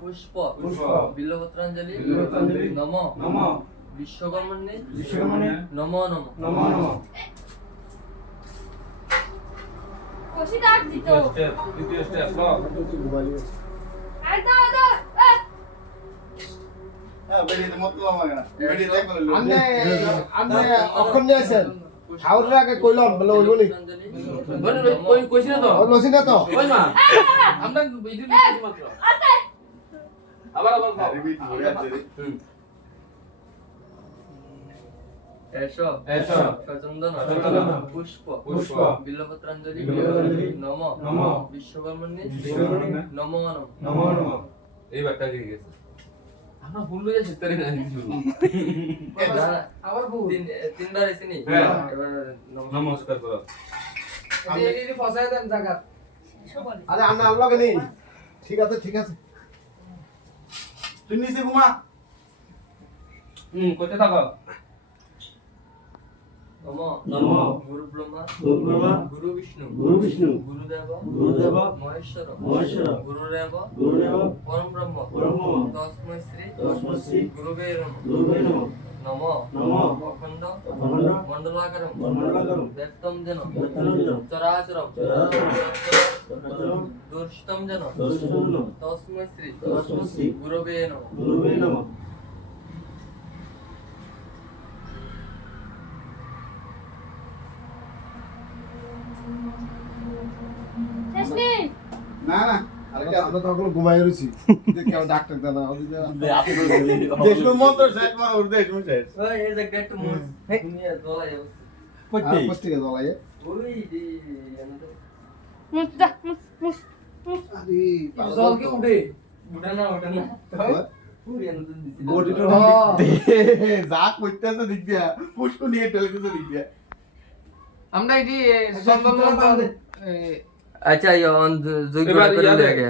পুষ্প পুষ্প বিল্লপত্রাঞ্জলি বিল্লপত্রাঞ্জলি নম নম বিশ্বকর্মণ্যে বিশ্বকর্মণে নম নম নম নম কষি কাট দিত দ্বিতীয় স্টেপ বেরিয়ে মতলব লাগে না বেরিয়ে দেখো আন্নে আন্নে অখন্ডে আছেন খাওয়ার আগে কইলাম বলে ওই বলি ওই কইছি না তো ওই লসি না তো ওই মা আমরা ভিডিও দিতেছি মাত্র আবার খাও রিপিট করে আছে এসো এসো সচন্দন সচন্দন পুষ্প পুষ্প বিল্লপত্রাঞ্জলি বিল্লপত্রাঞ্জলি নম নম বিশ্বকর্মণ্যে বিশ্বকর্মণে নম নম নম নম এই বারটা দিয়ে গেছে আমরা ভুল হয়ে যাচ্ছে তাই না শুরু আবার তিনবার এসেনি হ্যাঁ। এবার নমস্কার করো এই ফসায় দেন জায়গা আরে আন্না আনলগে নেই ঠিক আছে তুই নিচে ঘুমা কোথায় থাকো নম নম গুরু ব্রহ্মা গুরু ব্রহ্মা গুরু বিষ্ণু গুরু বিষ্ণু গুরুদেব গুরুদেব মহেশ্বর মহেশ্বর গুরুদেব গুরুদেব পরম ব্রহ্ম ব্রহ্ম তস্মৈ শ্রী তস্মৈ শ্রী গুরুবে গুরুবে নমঃ নম নম অখণ্ড অখণ্ড মণ্ডলাকারম মণ্ডলাকারম ব্যক্তম যেন ব্যক্তম চরাচরম চরাচরম দুষ্টম যেন দর্শনম তস্মৈ শ্রী তস্মৈ শ্রী গুরুবে গুরুবে নমঃ শেষনি না না আমরা তো ওগুলো ঘুমাই রইছি কেউ ডাক্তার দাদা দেশমু মন্ত্র সেট মার ওর দেশমু সেট এই যে গেট মুজ দুনিয়া দলাই পত্রিকা জ্বলাই ওই দি মুস্তা মুস আরে জল কি উঠে উঠে না পুরি আনন্দ দিছি বডিটা যা কইতেছে দিক দিয়া পুষ্প নিয়ে টেলিভিশন দিক দিয়া আমরা এটি চন্দন আচ্ছা ইয়ে অন যোগ্য এবার করে ইয়াদে। লাগে